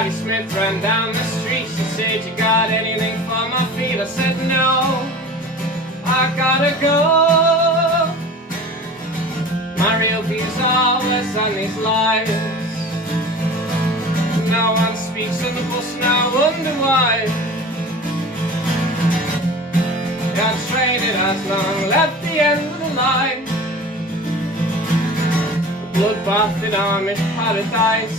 Patty Smith ran down the street. She said, "You got anything for my feet?" I said, "No, I gotta go." Mario views always on these lies. No one speaks on the bus now, I wonder why. Got traded as long, left the end of the line. The bloodbath in Amish paradise.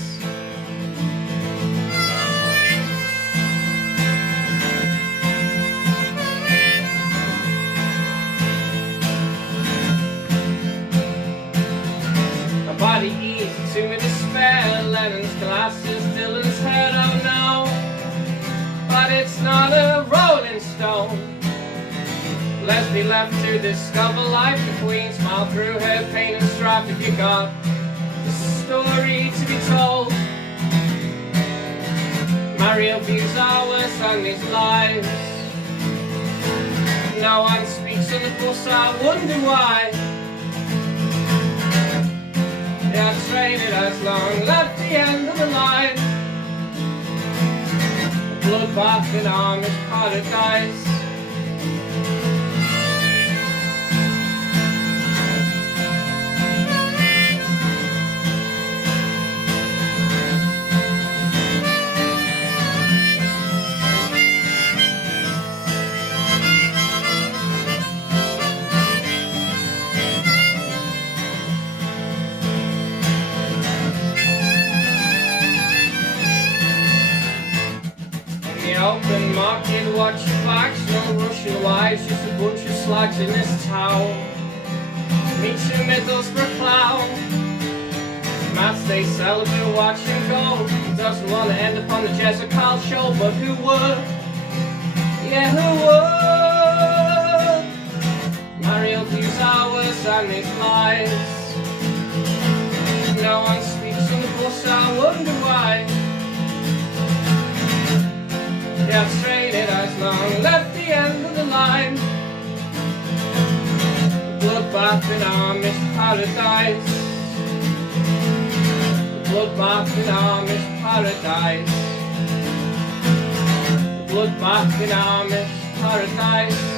Body easy to my despair. Lennon's glasses, Dylan's head, oh no. But it's not a rolling stone. Leslie left to discover life. The Queen smiled through her pain and strife. If you got a story to be told, Mario views are worse on these lives. No one speaks on the bus, I wonder why. Yeah, traded as long, left the end of the line. A bloodbath in Amish paradise. Open market, watch your backs, no Russian wives, just a bunch of slags in this town. Meet your Middlesbrough clown. Matt stays celibate, watch him go. He doesn't want to end up on the Jezebel show, but who would? Yeah, who would? Mario views hours and his lies. No one speaks on the bus, I wonder why. Yeah, traded as long, left the end of the line. Bloodbath in Amish paradise. Bloodbath in Amish paradise. Bloodbath in Amish paradise.